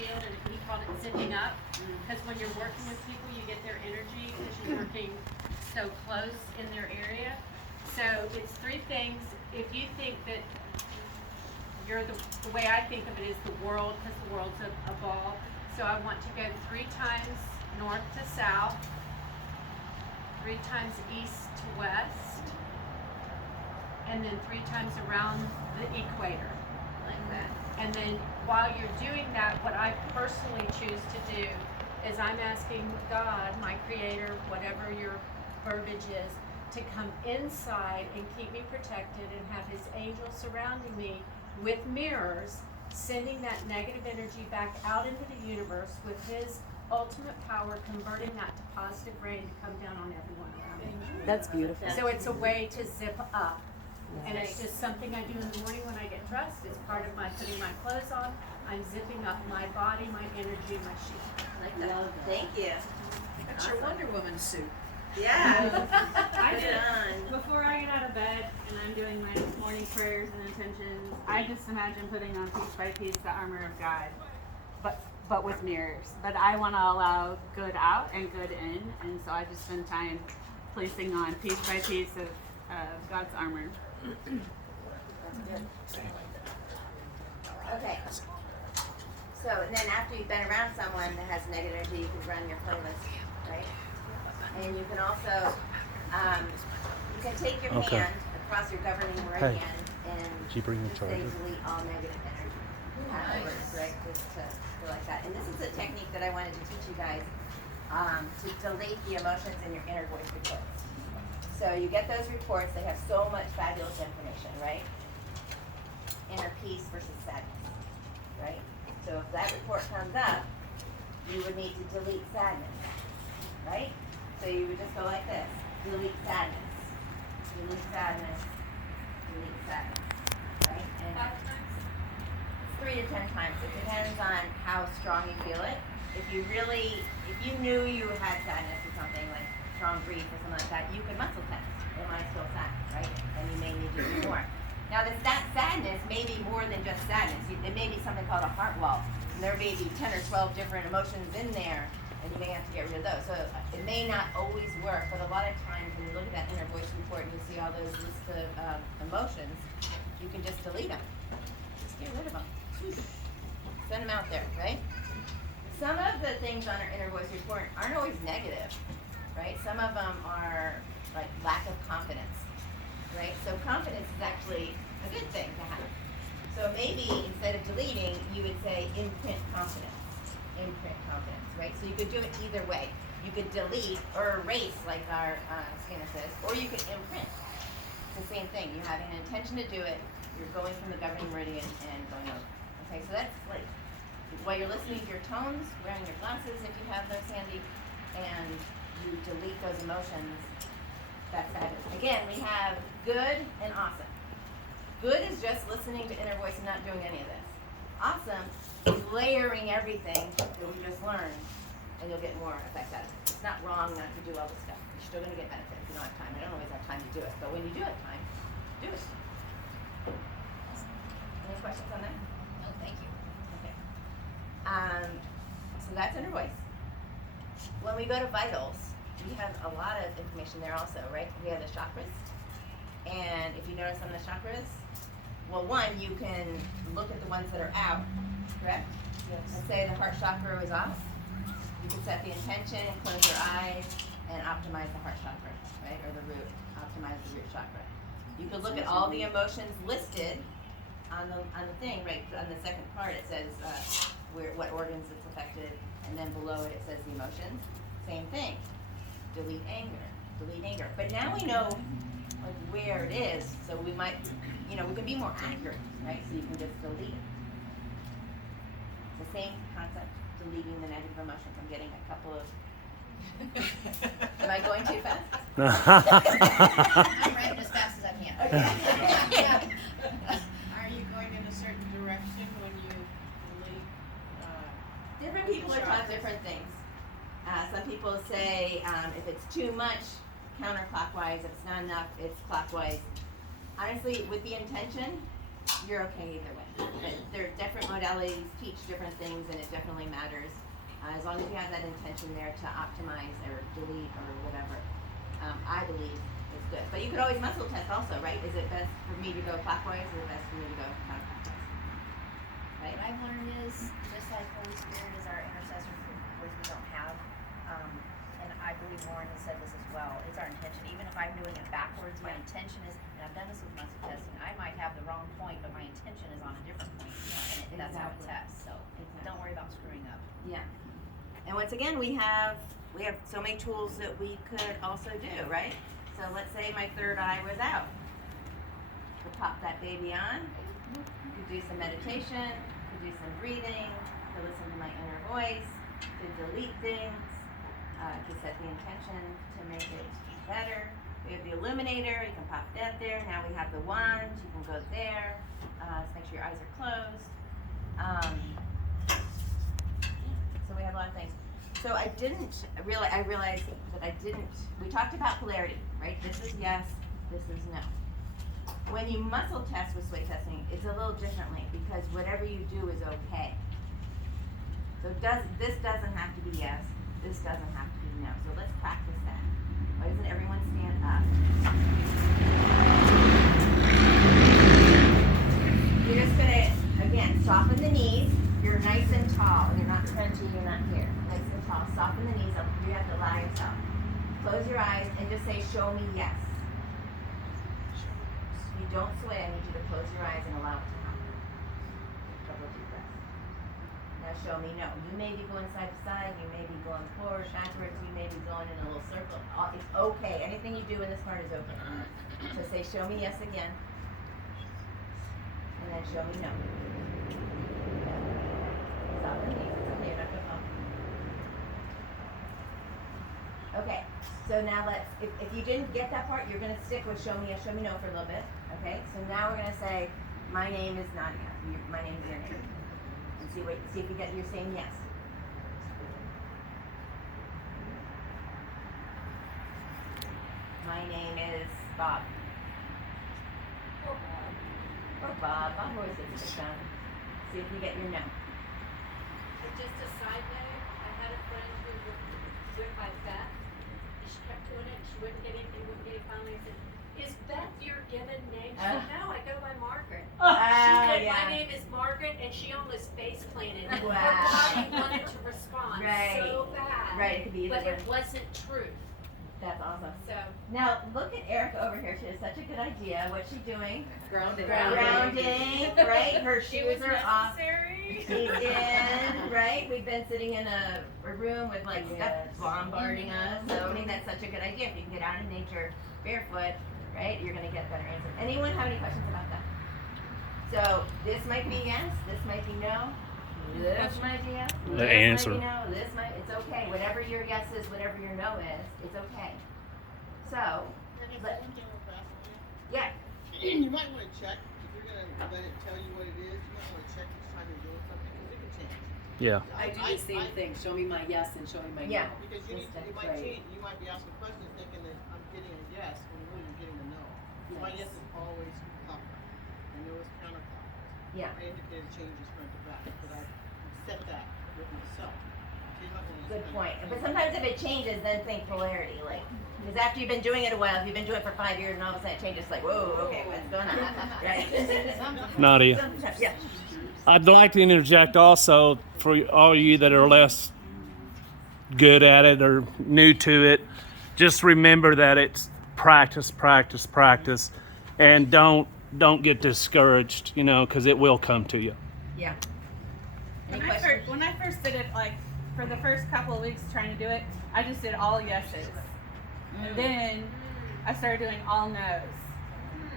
shield, and he called it zipping up. Because when you're working with people, you get their energy because you're working so close in their area. So it's three things. If you think that you're the way I think of it is the world, because the world's a ball. So I want to go 3 times north to south, 3 times east to west, and then 3 times around the equator, like that. And then while you're doing that, what I personally choose to do is I'm asking God, my creator, whatever your verbiage is, to come inside and keep me protected and have his angels surrounding me with mirrors, sending that negative energy back out into the universe with his ultimate power, converting that to positive rain to come down on everyone around me. That's beautiful. So it's a way to zip up. And it's just something I do in the morning when I get dressed. It's part of my putting my clothes on. I'm zipping up my body, my energy, my sheet. Like that. Thank you. That's your Wonder Woman suit. Yeah. I Put do. it on. Before I get out of bed and I'm doing my morning prayers and intentions, I just imagine putting on piece by piece the armor of God, but with mirrors. But I want to allow good out and good in, and so I just spend time placing on piece by piece of God's armor. That's good. Okay. So, and then after you've been around someone that has negative energy, you can run your playlist, right? And you can also, you can take your hand across your governing meridian and just say delete all negative energy. Afterwards, right? Just to go like that. And this is a technique that I wanted to teach you guys to delete the emotions in your inner voice reports. So you get those reports, they have so much fabulous information, right? Inner peace versus sadness, right? So if that report comes up, you would need to delete sadness, right? So you would just go like this, delete sadness, delete sadness, delete sadness, right? And 5 times? 3 to 10 times. It depends on how strong you feel it. If you knew you had sadness or something, like strong grief or something like that, you could muscle test. Am I still sad, right? And you may need to do more. Now, that sadness may be more than just sadness. It may be something called a heart wall. And there may be 10 or 12 different emotions in there, and you may have to get rid of those. So it may not always work, but a lot of times when you look at that inner voice report and you see all those lists of emotions, you can just delete them. Just get rid of them. Send them out there, right? Some of the things on our inner voice report aren't always negative, right? Some of them are like lack of confidence, right? So confidence is actually a good thing to have. So maybe instead of deleting, you would say imprint confidence, right? So you could do it either way. You could delete or erase, like our scanner says, or you could imprint. It's the same thing. You're having an intention to do it. You're going from the governing meridian and going over. Okay, so that's like while you're listening to your tones, wearing your glasses if you have those handy, and you delete those emotions. That's fabulous. Again, we have good and awesome. Good is just listening to inner voice and not doing any of this. Awesome is layering everything that we just learned, and you'll get more effect out of it. It's not wrong not to do all this stuff. You're still going to get benefits. You don't have time. I don't always have time to do it, but when you do have time, do it. Any questions on that? No, thank you. Okay. So that's inner voice. When we go to vitals, we have a lot of information there also, right? We have the chakras. And if you notice on the chakras, well, one, you can look at the ones that are out, correct? Yes. Let's say the heart chakra was off. You can set the intention, close your eyes, and optimize the heart chakra, right? Or the root, optimize the root chakra. You could look at all the emotions listed on the thing, right? On the second part, it says what organs it's affected, and then below it says the emotions. Same thing. Delete anger. But now we know like where it is, so we might, we can be more accurate, right? So you can just delete it. It's the same concept, deleting the negative emotions. I'm getting a couple of. Am I going too fast? I'm writing as fast as I can. Okay. Are you going in a certain direction when you delete? Different people are taught different things. Some people say if it's too much, counterclockwise. If it's not enough, it's clockwise. Honestly, with the intention, you're okay either way. But there are different modalities, teach different things, and it definitely matters. As long as you have that intention there to optimize or delete or whatever, I believe it's good. But you could always muscle test also, right? Is it best for me to go clockwise or is it best for me to go counterclockwise? Right? What I've learned is, just like Holy Spirit is our intercessor for words we don't have, and I believe Lauren has said this as well, it's our intention. Even if I'm doing it backwards, my intention is, and I've done this with muscle testing, I might have the wrong point, but my intention is on a different point, and that's how it tests. So don't worry about screwing up. Yeah. And once again, we have so many tools that we could also do, right? So let's say my third eye was out. Could pop that baby on. Could do some meditation. Could do some breathing. Could listen to my inner voice. Could delete things. Could set the intention to make it better. We have the illuminator. You can pop that there. Now we have the wand. You can go there. Just make sure your eyes are closed. So we have a lot of things. So I realized that I didn't, we talked about polarity, right? This is yes, this is no. When you muscle test with sway testing, it's a little differently because whatever you do is okay. So this doesn't have to be yes, this doesn't have to be no. So let's practice that. Why doesn't everyone stand up? You're just gonna, again, soften the knees. You're nice and tall. You're not crunchy, you're not here. Nice and tall. Soften the knees up. You have to allow yourself. Close your eyes and just say, show me yes. If you don't sway, I need you to close your eyes and allow it to happen. A couple of deep breaths. Now show me no. You may be going side to side. You may be going forward, backwards. You may be going in a little circle. It's okay. Anything you do in this part is okay. So say, show me yes again. And then show me no. Okay, so now if you didn't get that part, you're going to stick with show me yes, show me no for a little bit. Okay, so now we're going to say, my name is Nadia. My name is your name. And see if you're saying yes. My name is Bob. Or Bob. Bob always gets it done. See if you get your no. Just a side note, I had a friend who went by Beth. She kept doing it. She wouldn't get anything, wouldn't get it. Finally, I said, "Is Beth your given name?" She said, "No, I go by Margaret." She said, yeah. "My name is Margaret," and she almost face planted. Wow. Her body wanted to respond Right. so bad, Right, it could be either but it way. wasn't truth. That's awesome. So Now look at Erica over here. She has such a good idea. What's she doing? Grounding. Grounding, right? Her shoes are off. necessary. She's in, right? We've been sitting in a room with like stuff bombarding us. So I think that's such a good idea. If you can get out in nature barefoot, right? You're gonna get better answers. Anyone have any questions about that? So this might be yes, this might be no. This might be yes. The This answer. might be no. This might. It's okay. Whatever your yes is, whatever your no is, it's okay. So, And if But- one thing real fast for yeah. you, you might want to check, if you're going to let it tell you what it is, you might want to check each time you're doing something, because it can change. Yeah. I do the same thing. Show me my yes and show me my Yeah. no. Because you might change, you might be asking questions thinking that I'm getting a yes, when really you're getting a no. My yes is always clockwise, and no is counterclockwise. Yeah. My indicator changes front to back, but I set that with myself. So you might want to Good spend- point. But sometimes if it changes, then think polarity. Like, because after you've been doing it a while, if you've been doing it for 5 years and all of a sudden it changes, like, whoa, okay, what's going on? Right? Nadia, Sometimes- yeah. I'd like to interject also for all you that are less good at it or new to it. Just remember that it's practice, practice, practice, and don't get discouraged, because it will come to you. Yeah. When Any I, questions? first, when I first did it, like for the first couple of weeks trying to do it, I just did all yeses. And then I started doing all no's.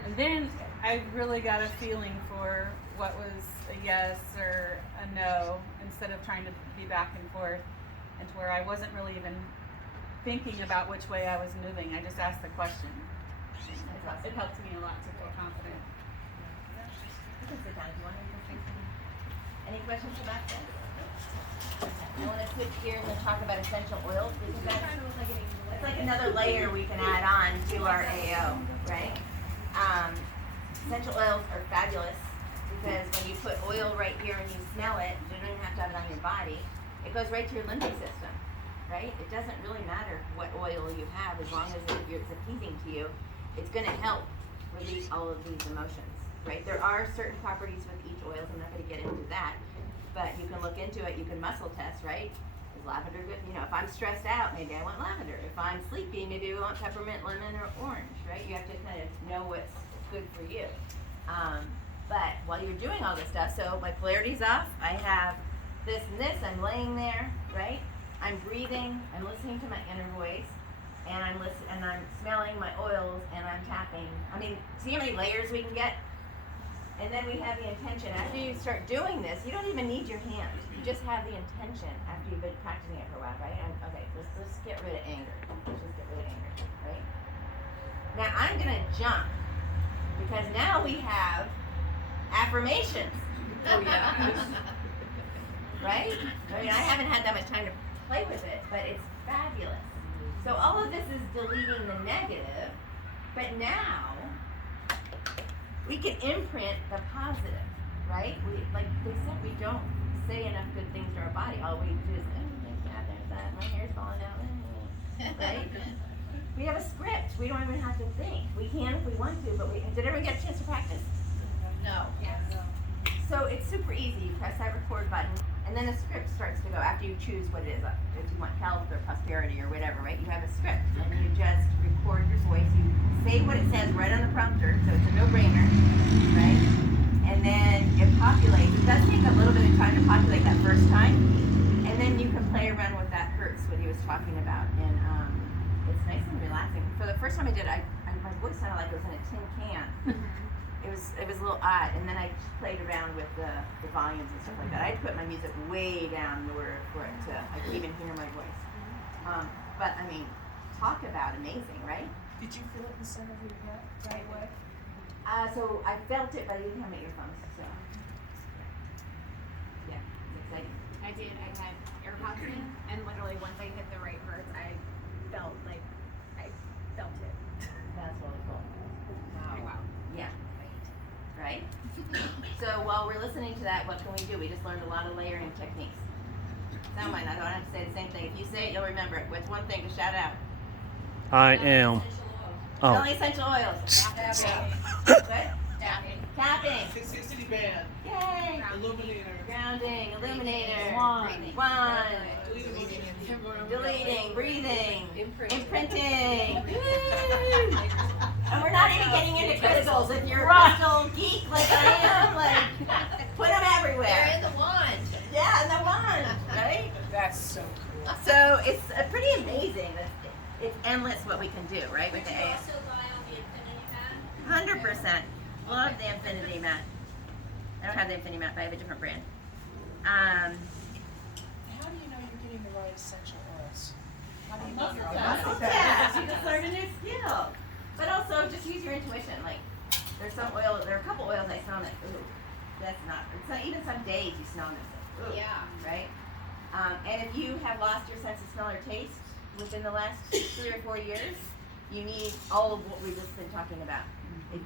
And then I really got a feeling for what was a yes or a no instead of trying to be back and forth, and to where I wasn't really even thinking about which way I was moving. I just asked the question. It helped me a lot to feel confident. You can sit down if you want. You can say something. Any questions about this? I want to switch gears and talk about essential oils because that's like another layer we can add on to our AO, right? Essential oils are fabulous because when you put oil right here and you smell it, you don't even have to have it on your body. It goes right to your limbic system, right? It doesn't really matter what oil you have as long as it's appeasing to you. It's going to help release all of these emotions, right? There are certain properties with each oil, so I'm not going to get into that, but you can look into it. You can muscle test, right? Is lavender good? You know, if I'm stressed out, maybe I want lavender. If I'm sleepy, maybe I want peppermint, lemon, or orange, right? You have to kind of know what's good for you. But while you're doing all this stuff, so my polarity's off, I have this and this, I'm laying there, right? I'm breathing, I'm listening to my inner voice, and I'm smelling my oils, and I'm tapping. I mean, see how many layers we can get? And then we have the intention. After you start doing this, you don't even need your hands. You just have the intention after you've been practicing it for a while, right? Okay, let's get rid of anger. Let's just get rid of anger, right? Now I'm gonna jump, because now we have affirmations. Oh, yeah. Right? I mean, I haven't had that much time to play with it, but it's fabulous. So all of this is deleting the negative, but now we can imprint the positive, right? Like they said, we don't say enough good things to our body. All we do is, yeah, there's that, my hair's falling out, right? We have a script. We don't even have to think. We can if we want to, but did everyone get a chance to practice? No. Yes. So it's super easy. You press that record button, and then a script starts to go after you choose what it is. If you want health or prosperity or whatever, right? You have a script, and you just record your voice. You say what it says right on the prompter, so it's a no-brainer, right? And then it populates. It does take a little bit of time to populate that first time, and then you can play around with that hertz, what he was talking about, and it's nice and relaxing. For the first time I did, my voice sounded like it was in a tin can. It was a little odd, and then I played around with the volumes and stuff like that. I had to put my music way down in order for it to, I could even hear my voice. But I mean, talk about amazing, right? Did you feel it in the center of your head right away? So I felt it, but I didn't have my earphones, so. Yeah, it's exciting. I did. I had AirPods in, and literally once I hit the right hertz, I felt it. That's really cool. Wow. Yeah. Right? So while we're listening to that, what can we do? We just learned a lot of layering techniques. Sound mine, I don't have to say the same thing. If you say it, you'll remember it. What's one thing to shout out? I am. Oh. Smelling essential oils. Tapping. What? Tapping. Tapping. 660 band. Yay. Illuminator. Grounding, illuminator. One. Deleting, breathing, Imprinting. imprinting. Woo! And we're not even getting into crystals. If you're a Right. crystal geek like I am, like, put them everywhere. They're in the wand. Yeah, and the wand, right? That's so cool. So it's pretty amazing. It's endless what we can do, right? With the AS. buy on the Infinity Mat? 100%. Love the Infinity Mat. I don't have the Infinity Mat, but I have a different brand. How do you know you're getting the right essential oils? How do you know you're on Muscle test. You just learned a new skill. But also just use your intuition. Like there are a couple oils I smell that, ooh, that's not. Even some days you smell this. Ooh, Yeah. right? And if you have lost your sense of smell or taste within the last 3 or 4 years, you need all of what we've just been talking about. It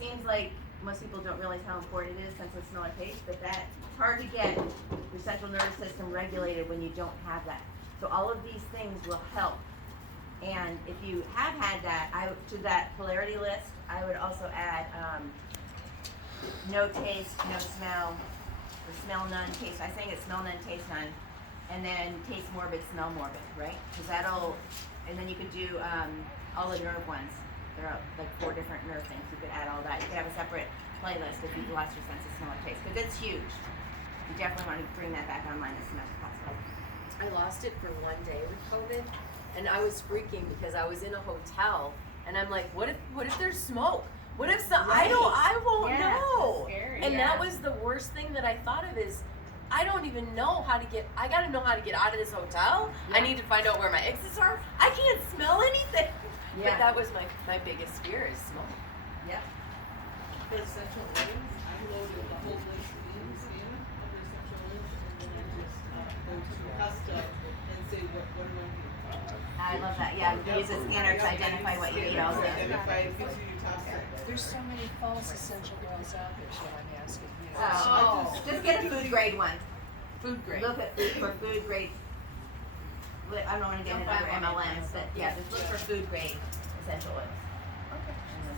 seems like most people don't realize how important it is, sense of smell or taste, but it's hard to get your central nervous system regulated when you don't have that. So all of these things will help. And if you have had that, to that polarity list, I would also add no taste, no smell, or smell none, taste. I think it's smell none, taste none, and then taste morbid, smell morbid, right? Because and then you could do all the nerve ones. There are like 4 different nerve things. You could add all that. You could have a separate playlist if you've lost your sense of smell or taste, because it's huge. You definitely want to bring that back online as soon as possible. I lost it for one day with COVID, and I was freaking because I was in a hotel, and I'm like, what if there's smoke? What if I won't Yeah, know. scary. And Yeah. that was the worst thing that I thought of is, I don't even know how to I gotta know how to get out of this hotel. Yeah. I need to find out where my exits are. I can't smell anything. Yeah. But that was my biggest fear is smoke. Yep. For essential oils, I loaded the whole list in scanner under essential oils, and then I just go to Costco and say what do I need. I love that. Yeah, you can use a scanner to identify what you need also. Identify, it gives you your top 6. There's so many false essential oils out there, so I'm asking you. Just get a food grade one. Food grade. Look at for food grade. I don't want to get into other MLMs, but yeah, just look for food grade essential oils.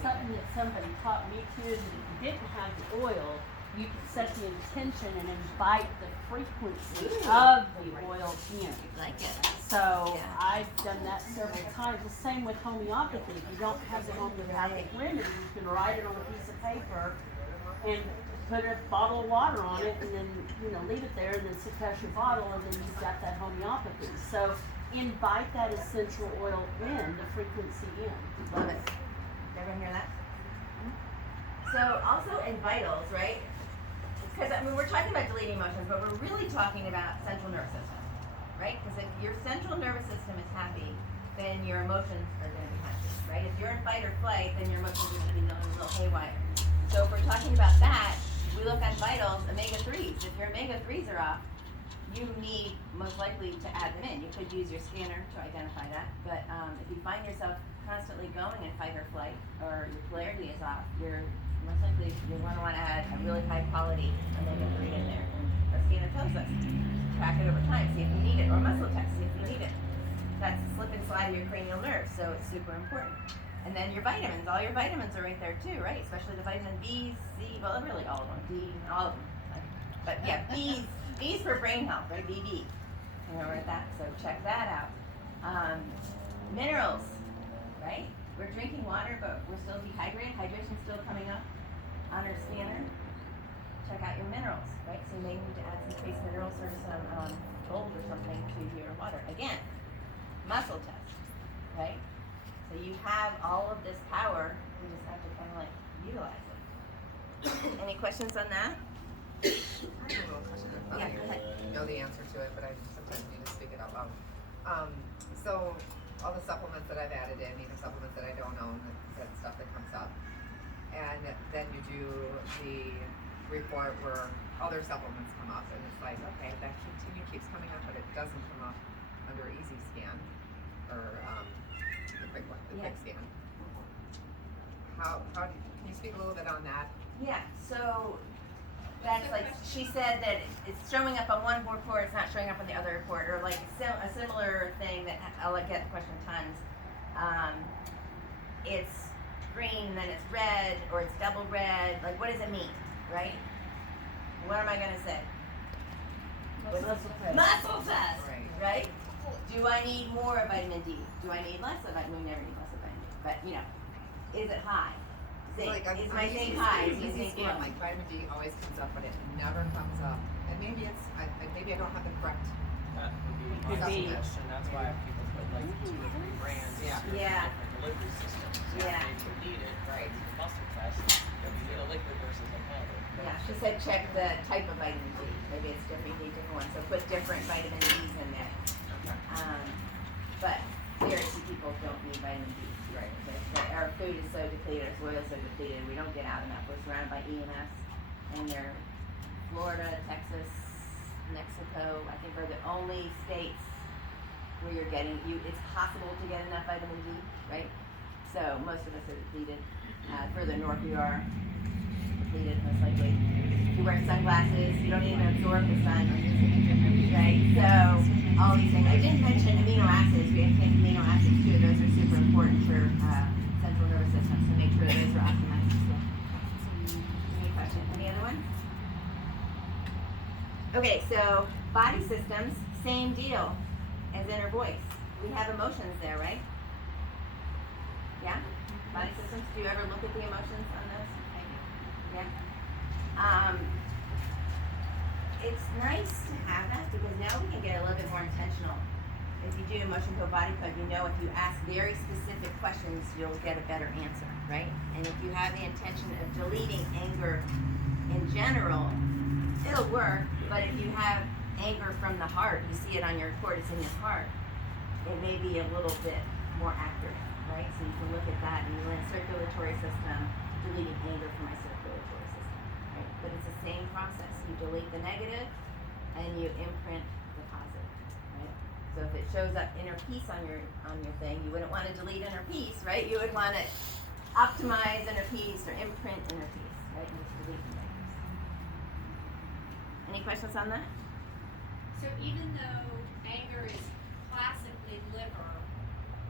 Something that somebody taught me too is that if you didn't have the oil, you could set the intention and invite the frequency of the oil in. Like it. So I've done that several times. The same with homeopathy. If you don't have the homeopathic remedy, you can write it on a piece of paper and put a bottle of water on it, and then leave it there, and then sit past your bottle, and then you've got that homeopathy. So invite that essential oil in, the frequency in. Love it. Everyone hear that? So also in vitals, right? Because we're talking about deleting emotions, but we're really talking about central nervous system, right? Because if your central nervous system is happy, then your emotions are going to be happy, right? If you're in fight or flight, then your emotions are going to be a little haywire. So if we're talking about that, we look on vitals, omega-3s. If your omega-3s are off, you need most likely to add them in. You could use your scanner to identify that, but if you find yourself constantly going in fight or flight, or your polarity is off, you're most likely you're going to want to add a really high quality omega-3 in there. Our scanner tells us. Track it over time, see if you need it, or muscle test, see if you need it. That's the slip and slide of your cranial nerves, so it's super important. And then your vitamins, all your vitamins are right there too, right? Especially the vitamin B, C, well, really all of them, D, all of them. But yeah, B's for brain health, right? BB. Remember that? So check that out. Minerals, right? We're drinking water, but we're still dehydrated. Hydration's still coming up on our scanner. Check out your minerals, right? So you may need to add some trace minerals or some gold or something to your water. Again, muscle test, right? So you have all of this power, you just have to kind of like utilize it. Any questions on that? I have a little question. Yeah, go ahead. Know the answer to it, but I sometimes need to speak it out loud. So all the supplements that I've added in, even supplements that I don't own, that stuff that comes up, and then you do the report where other supplements come up, and it's like, okay, that keeps coming up, but it doesn't come up under Easy Scan or the quick one, the quick scan. Can you speak a little bit on that? Yeah, so that's like, she said that it's showing up on one report, it's not showing up on the other report, or like a similar thing that I'll get the question tons. It's green, then it's red, or it's double red, like what does it mean, right? What am I gonna say? Muscle test. Muscle test, right? Do I need more vitamin D? Do I need less of vitamin D? We never need less of vitamin D, but is it high? Zinc. Is my zinc high? Is my zinc low? Like vitamin D always comes up, but it never comes up. And maybe maybe I don't have the correct Could be. And that's why people put like 2 or 3 brands in Yeah. different delivery systems. Yeah. If you need it, right, muscle test, if you get a liquid versus a powder. Yeah, she said check the type of vitamin D. Maybe it's different, you need different ones. So put different vitamin D's in there. But seriously, people don't need vitamin D. Right. Our food is so depleted, our soil is so depleted, we don't get out enough. We're surrounded by EMFs, and they're Florida, Texas, Mexico, I think are the only states where you're getting, it's possible to get enough vitamin D, right? So most of us are depleted. Further north we are depleted, most likely. You wear sunglasses, you don't even absorb the sun, right? So all these things. I didn't mention amino acids. We have to take amino acids too. Those are super important for central nervous system. So make sure those are optimized. Any questions? Any other ones? Okay, so body systems, same deal as inner voice. We have emotions there, right? Yeah? Body systems. Do you ever look at the emotions on those? Yeah. It's nice to have that because now we can get a little bit more intentional. If you do emotion code body code, you know if you ask very specific questions, you'll get a better answer, right? And if you have the intention of deleting anger in general, it'll work. But if you have anger from the heart, you see it on your report, it's in your heart, it may be a little bit more accurate, right? So you can look at that and you learn circulatory system, deleting anger from my circulatory system, right? But it's the same process. You delete the negative and you imprint the positive, right? So if it shows up inner peace on your thing, you wouldn't want to delete inner peace, right? You would want to optimize inner peace or imprint inner peace, right? And just delete inner peace. Any questions on that? So even though anger is classically liver,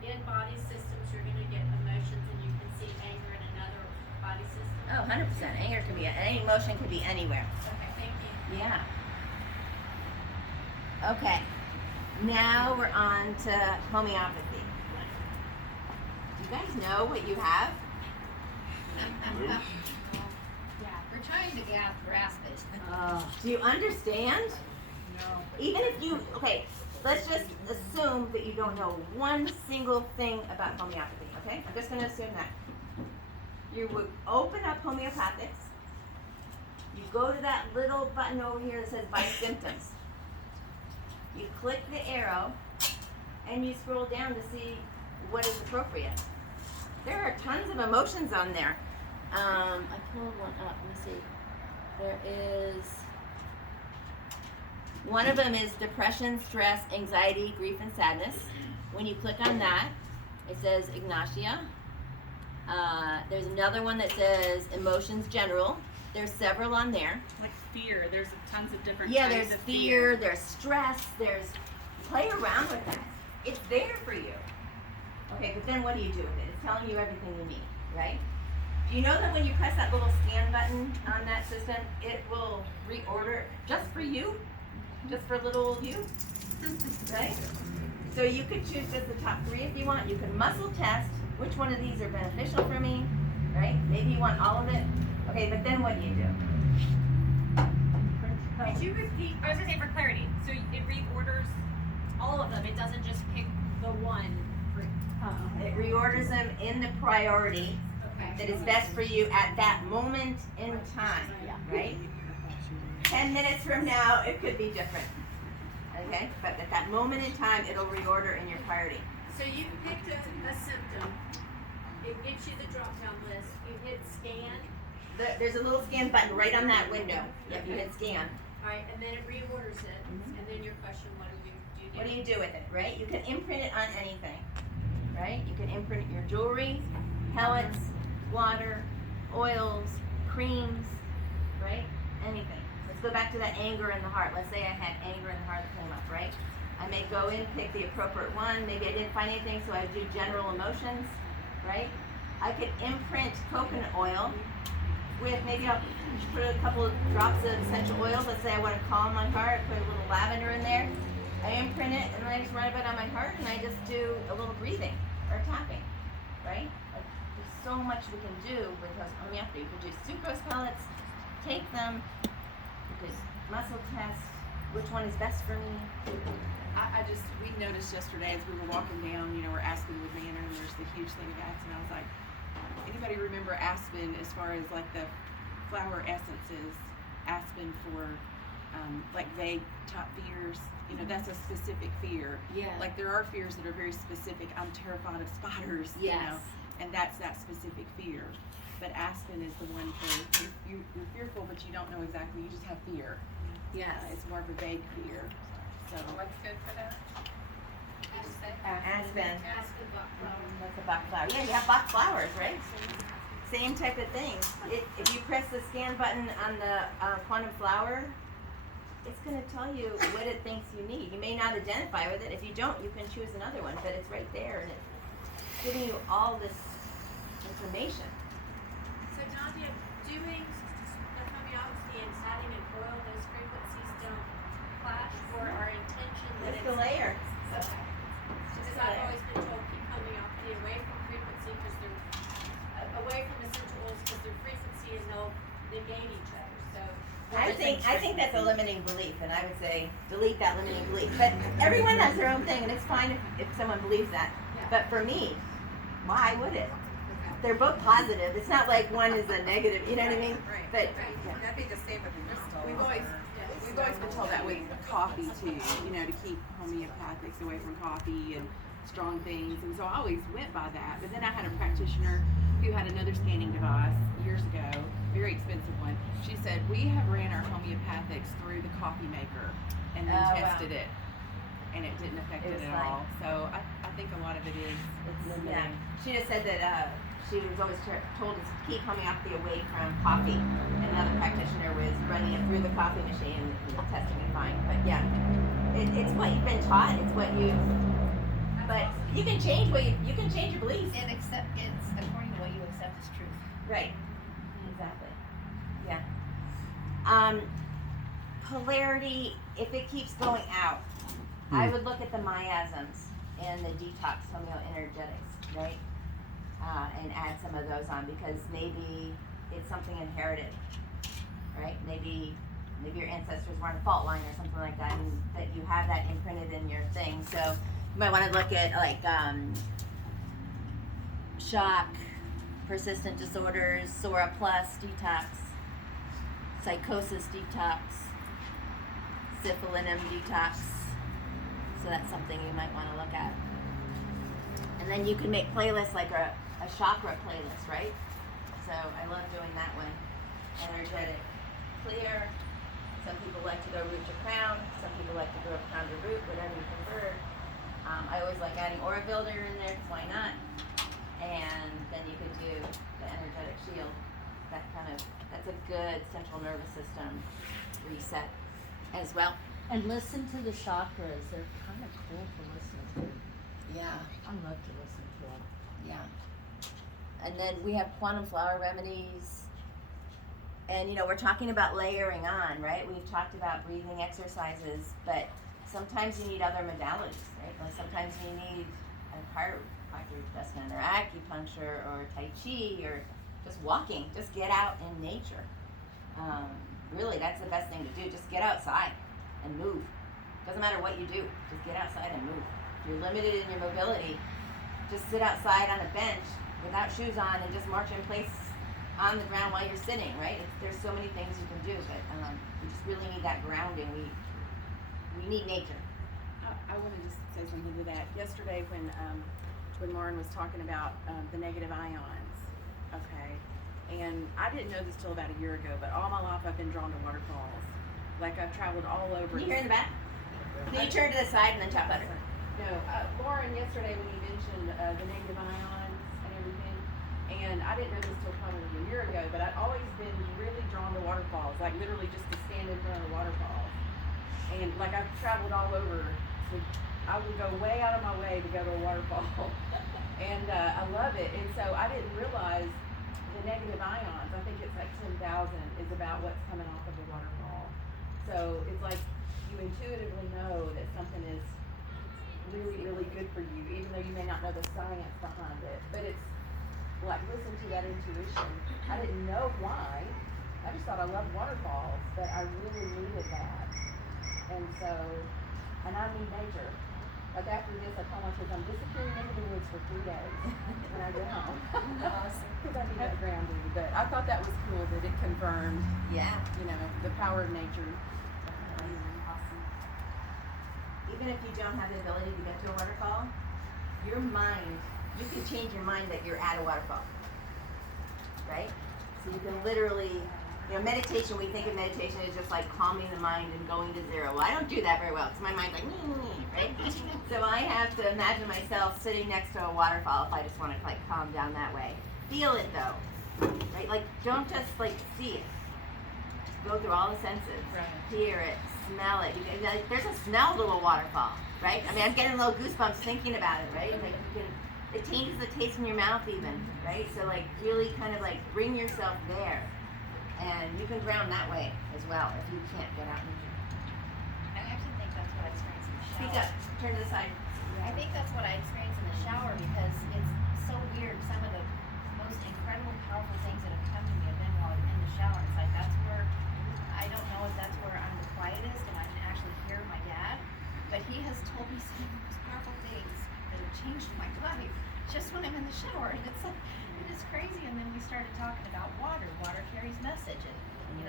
in body systems you're going to get emotions and you can see anger in another body system? Oh, 100%. Anger can be, any emotion can be anywhere. Okay, thank you. Yeah. Okay. Now we're on to homeopathy. Do you guys know what you have? Yeah, we're trying to grasp it. Do you understand? No. Even if you, okay, let's just assume that you don't know one single thing about homeopathy, okay? I'm just going to assume that. You would open up homeopathics. You go to that little button over here that says by symptoms. You click the arrow and you scroll down to see what is appropriate. There are tons of emotions on there. I pulled one up. Let me see. There is, one of them is depression, stress, anxiety, grief, and sadness. When you click on that, it says Ignatia. There's another one that says emotions general. There's several on there. Like fear, there's tons of different Yeah, kinds there's of fear, there's stress, there's, play around with that. It's there for you. Okay, but then what do you do with it? It's telling you everything you need, right? Do you know that when you press that little scan button on that system, it will reorder just for you? Just for little you? Right? So you could choose just the top 3 if you want. You can muscle test which one of these are beneficial for me, right? Maybe you want all of it. Okay, but then what do you do? Could you repeat? I was gonna say for clarity. So it reorders all of them. It doesn't just pick the one. It reorders them in the priority that is best for you at that moment in time, right? 10 minutes from now, it could be different, okay? But at that moment in time, it'll reorder in your priority. So you picked a symptom. It gives you the drop-down list. You hit scan. There's a little scan button right on that window. Yep, you hit scan. All right, and then it reorders it. And then your question, what do you do? What do you do with it, right? You can imprint it on anything, right? You can imprint your jewelry, pellets, water, oils, creams, right? Anything. Let's go back to that anger in the heart. Let's say I had anger in the heart that came up, right? I may go in, pick the appropriate one. Maybe I didn't find anything, so I do general emotions, right? I could imprint coconut oil with, maybe I'll put a couple of drops of essential oils. Let's say I want to calm my heart, put a little lavender in there. I imprint it, and then I just rub it on my heart, and I just do a little breathing or tapping, right? Like, there's so much we can do with homeopathy. You can do sucrose pellets, take them, you could muscle test which one is best for me. We noticed yesterday as we were walking down, we're Aspenwood Manor, and there's the huge thing of Aspen. I was like, anybody remember Aspen as far as like the flower essences? Aspen for like vague top fears. That's a specific fear. Yeah. Like there are fears that are very specific. I'm terrified of spiders. Yes. And that's that specific fear. But Aspen is the one for you're fearful, but you don't know exactly. You just have fear. Yes. It's more of a vague fear. So What's good for that? Aspen. Aspen Bach flower. That's a Bach flower. Yeah, you have Bach flowers, right? Same type of thing. If you press the scan button on the quantum flower, it's going to tell you what it thinks you need. You may not identify with it. If you don't, you can choose another one, but it's right there, and it's giving you all this information. So Nadia, doing the homeopathy and adding an oil, those frequencies don't clash, or our intention that It's the layer. Okay. Because I've always been told keep homeopathy away from frequency because they're away from essential oils because their frequency and they'll negate each other. So I think that's a limiting belief, and I would say delete that limiting belief. But everyone has their own thing, and it's fine if someone believes that. Yeah. But for me, why would it? They're both positive. It's not like one is a negative. You know what I mean? Right. But That'd be the same with crystal. We've always been told that with coffee too, to keep homeopathics away from coffee and strong things, and so I always went by that. But then I had a practitioner who had another scanning device years ago, very expensive one. She said, we have ran our homeopathics through the coffee maker and then tested it, and it didn't affect it was at like- all. So I think a lot of it is yeah, she just said that she was always told to keep homeopathy away from coffee. And another practitioner was running it through the coffee machine and testing it fine. But yeah, it's what you've been taught. It's what you. But you can change you can change your beliefs. And it's according to what you accept as truth. Right. Exactly. Yeah. Polarity, if it keeps going out, I would look at the miasms and the detox homeoenergetics, right? And add some of those on because maybe it's something inherited, right? Maybe your ancestors were on a fault line or something like that, and that you have that imprinted in your thing. So you might want to look at like shock, persistent disorders, Sora Plus detox, psychosis detox, syphilinum detox. So that's something you might want to look at. And then you can make playlists like a chakra playlist, right? So I love doing that one. Energetic, clear. Some people like to go root to crown. Some people like to go crown to root, whatever you prefer. I always like adding aura builder in there, 'cause why not? And then you could do the energetic shield. That's a good central nervous system reset as well. And listen to the chakras. They're kind of cool to listen to. Yeah. I love to listen to them. Yeah. And then we have quantum flower remedies. And we're talking about layering on, right? We've talked about breathing exercises, but sometimes you need other modalities, right? Like sometimes you need a chiropractor adjustment or acupuncture or Tai Chi or just walking. Just get out in nature. Really, that's the best thing to do. Just get outside and move. Doesn't matter what you do. Just get outside and move. If you're limited in your mobility, just sit outside on a bench without shoes on and just march in place on the ground while you're sitting, right? There's so many things you can do, but we just really need that grounding. We need nature. I want to just say something to that. Yesterday when Lauren was talking about the negative ions, okay, and I didn't know this till about a year ago, but all my life I've been drawn to waterfalls. Like I've traveled all over. Can you hear in the back? Can you turn to the side and then talk louder? No, Lauren yesterday when you mentioned the negative ions and everything, and I didn't know this till probably a year ago, but I'd always been really drawn to waterfalls, like literally just to stand in front of the waterfalls. And like I've traveled all over, so I would go way out of my way to go to a waterfall. And I love it. And so I didn't realize the negative ions, I think it's like 10,000 is about what's coming off of a waterfall. So it's like you intuitively know that something is really, really good for you, even though you may not know the science behind it. But it's like, listen to that intuition. I didn't know why. I just thought I loved waterfalls, but I really needed that. And so, and I need nature. Like after this, I told my kids I'm disappearing into the woods for 3 days when I get home. Because I need that grounding. But I thought that was cool that it confirmed, the power of nature. Awesome. Even if you don't have the ability to get to a waterfall, your mind, you can change your mind that you're at a waterfall, right? So you can literally, meditation, we think of meditation as just like calming the mind and going to zero. Well, I don't do that very well because my mind's like, right? So I have to imagine myself sitting next to a waterfall if I just want to like calm down that way. Feel it though, right? Like don't just like see it. Go through all the senses. Right. Hear it, smell it. There's a smell to a waterfall, right? I mean, I'm getting little goosebumps thinking about it, right? Like it changes the taste in your mouth even, right? So like really kind of like bring yourself there. And you can ground that way as well if you can't get out in nature. I actually think that's what I experienced in the shower. Speak up. Turn to the side. I think that's what I experienced in the shower because it's so weird. Some of the most incredible, powerful things that have come to me have been while I'm in the shower. It's like that's where, I don't know if that's where I'm the quietest and I can actually hear my dad, but he has told me some of the most powerful things that have changed my life just when I'm in the shower. And it's like, it is crazy. And then we started talking about water. Water carries message, and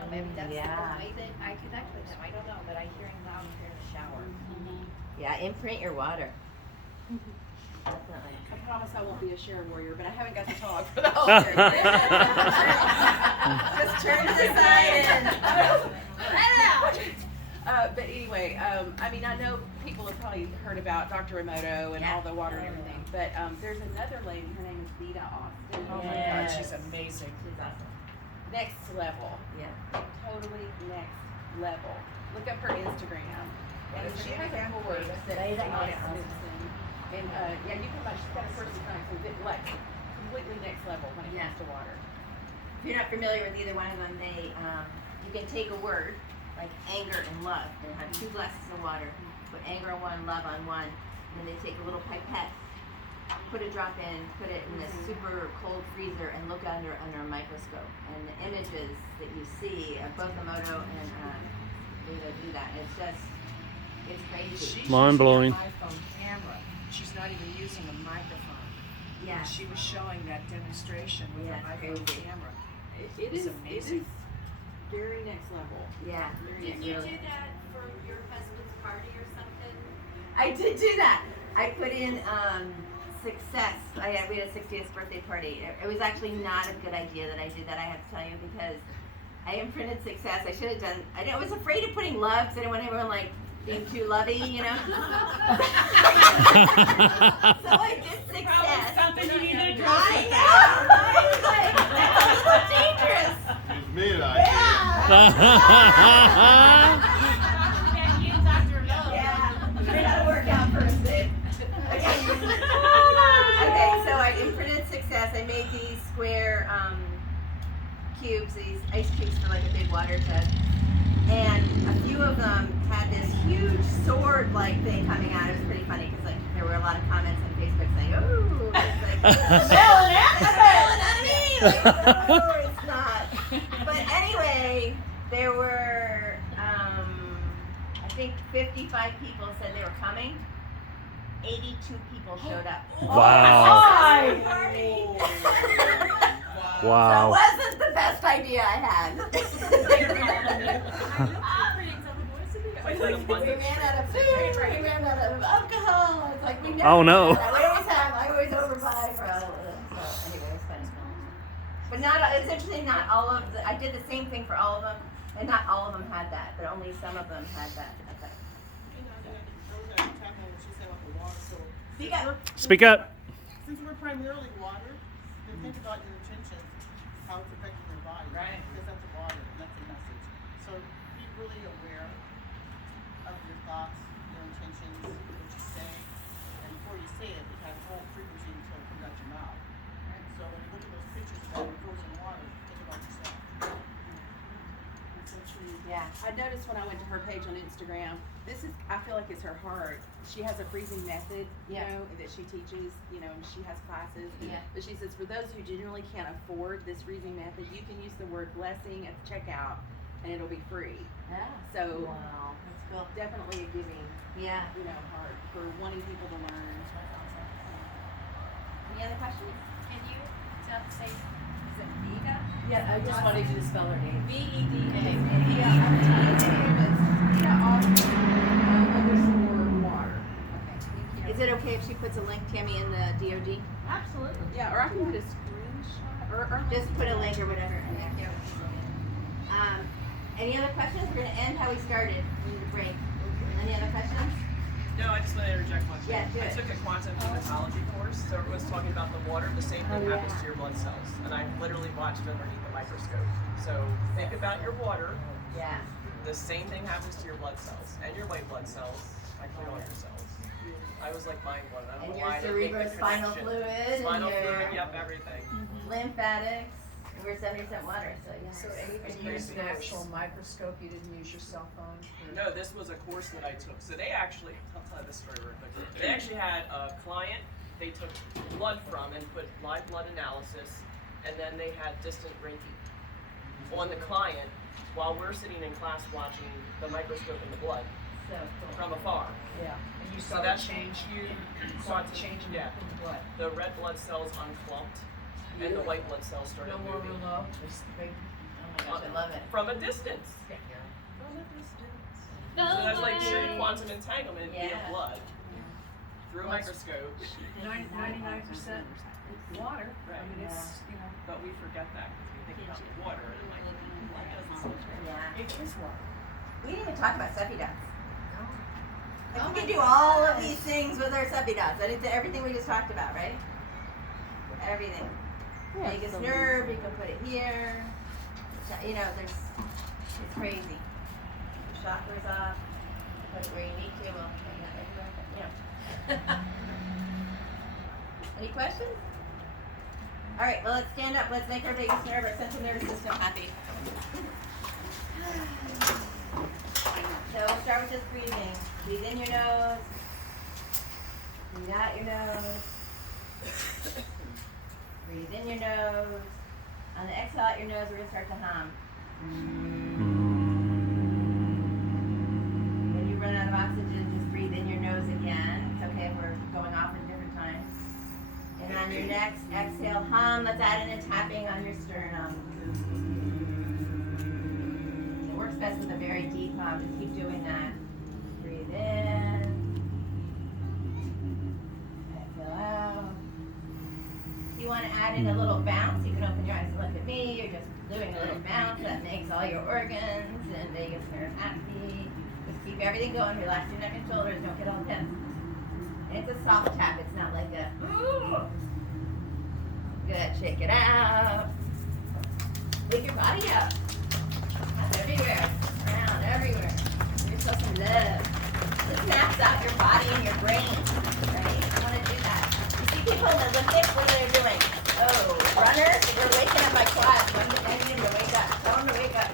maybe that's the way that I connect with him. I don't know, but I hear him loud and clear in the shower. Yeah, imprint your water. Definitely. I promise I won't be a share warrior, but I haven't got to talk for the whole year. Just turn to the side and let it out. But anyway, I mean, I know people have probably heard about Dr. Emoto and all the water and everything, but there's another lady, her name is Vita Austin. Oh my God, she's amazing. She's awesome. Next level. Yeah. Totally next level. Look up her Instagram. And she has a board that Vita Vita Austin. Austin. And yeah, you can watch, she's got a person time, so like completely next level when it comes to water. If you're not familiar with either one of them, they you can take a word like anger and love. They have 2 glasses of water. Put anger on one, love on one, and then they take a little pipette, put a drop in, put it in this super cold freezer, and look under a microscope. And the images that you see of both Emoto and Vita do that. It's crazy. She's Mind blowing. using an iPhone camera. She's not even using a microphone. Yeah. And she was showing that demonstration with Yeah, an it's iPhone crazy. camera. It It's is amazing. very next level. Yeah. Did you do that for your husband's party or something? I did do that. I put in success. We had a 60th birthday party. It was actually not a good idea that I did that, I have to tell you, because I imprinted success. I should have done. I was afraid of putting love because I didn't want everyone like being too lovey, you know. So I did success. Something you need to address. I know. I was like, that's a little dangerous. It's me that Yeah, you and Dr. Miller. Yeah, I gotta work out first, babe. Okay. Okay, so I imprinted success. I made these square cubes, these ice cubes for like a big water jug. And a few of them had this huge sword-like thing coming out. It was pretty funny because like there were a lot of comments on Facebook saying, "Oh, it's like smelling at me." Like, no, it's not. But anyway, there were I think 55 people said they were coming. 82 people showed up. Wow. Party. Wow. So it wasn't the best idea I had. We ran out of food. We ran out of alcohol. It's like we never. Oh, no. We always have. I always overbuy for all of them. So anyway, it's funny. But not. It's interesting. Not all of the. I did the same thing for all of them, and not all of them had that. But only some of them had that effect. You know, I was at a time when she said about the water, so. Speak up. Speak up. Since we're primarily water, then think about your intentions, how it's affecting your body. Right. Because that's the water, that's the message. So be really aware of your thoughts, your intentions, what you say. And before you say it, it has a whole frequency until it comes out your mouth. And so when you look at those pictures of that frozen water, think about yourself. Yeah. I noticed when I went to her page on Instagram, this is, I feel like it's her heart. She has a freezing method, you know, that she teaches, you know, and she has classes. Yeah. But she says, for those who generally can't afford this freezing method, you can use the word blessing at the checkout and it'll be free. Yeah. So Wow. That's cool. definitely a giving, Yeah. you know, heart for wanting people to learn. Any other questions? Can you say, is it Vita? Yeah, I just wanted you to spell her name. VEDA. Is it okay if she puts a link, Tammy, in the DOD? Absolutely. Yeah, or I can put a screenshot or Just put a link or whatever. Any other questions? We're gonna end how we started. We need a break. Any other questions? No, I just want to interject one thing. Yeah, do I it. took a quantum hematology course, so it was talking about the water. The same thing happens to your blood cells, and I literally watched underneath the microscope. So think about your water. Yeah. The same thing happens to your blood cells and your white blood cells. Actually, all your cells. I was like mind blown. I don't And know why your I didn't make the cerebrospinal connection. fluid Spinal and your fluid, yep, everything. lymphatics. And we're 70% water, so yeah. So anything Crazy. used an actual microscope, you didn't use your cell phone? No, this was a course that I took. So they actually, I'll tell you this story real quick. They actually had a client they took blood from and put live blood analysis, and then they had distant Reiki on the client while we're sitting in class watching the microscope in the blood So cool. from afar. Yeah. And you So saw that the change, you saw saw the change in yeah. the blood. The red blood cells unclumped, and the white blood cells started moving. low. Oh my gosh, I love it. From a distance. From a distance. So that's like true quantum entanglement via Yeah. blood through a microscope. 99% water. Right. I mean, it's, you know, But we forget that because we think about the water and like blood doesn't seem to. Yeah. it is water. We didn't even talk about suppy dots. No. Like we can do all of these things with our suppy dots. I did everything we just talked about, right? Everything. Yeah, Vagus so nerve, you can put it here. You know, it's crazy. The chakra's off. Put it where you need to. Well, maybe not everywhere, but you know. Any questions? All right, well, let's stand up. Let's make our vagus nerve, our central nervous system happy. So we'll start with just breathing. Breathe in your nose. Breathe out your nose. Breathe in your nose. On the exhale out your nose, we're going to start to hum. When you run out of oxygen, just breathe in your nose again. It's okay if we're going off at different times. And on your next exhale, hum. Let's add in a tapping on your sternum. It works best with a very deep hum. Just keep doing that. Breathe in. Exhale out. If you want to add in a little bounce, you can open your eyes and look at me. You're just doing a little bounce. That makes all your organs and vagus nerve happy. Just keep everything going. Relax your neck and shoulders. Don't get all tense. And it's a soft tap. It's not like a, ooh. Good. Shake it out. Wake your body up. Tap everywhere. Around, everywhere. Give yourself some love. This maps out your body and your brain. Right? You want to do that. You see people in the Olympics, what are they doing? Oh, runners, they're waking up my quads. I need them to wake up. Tell them to wake up.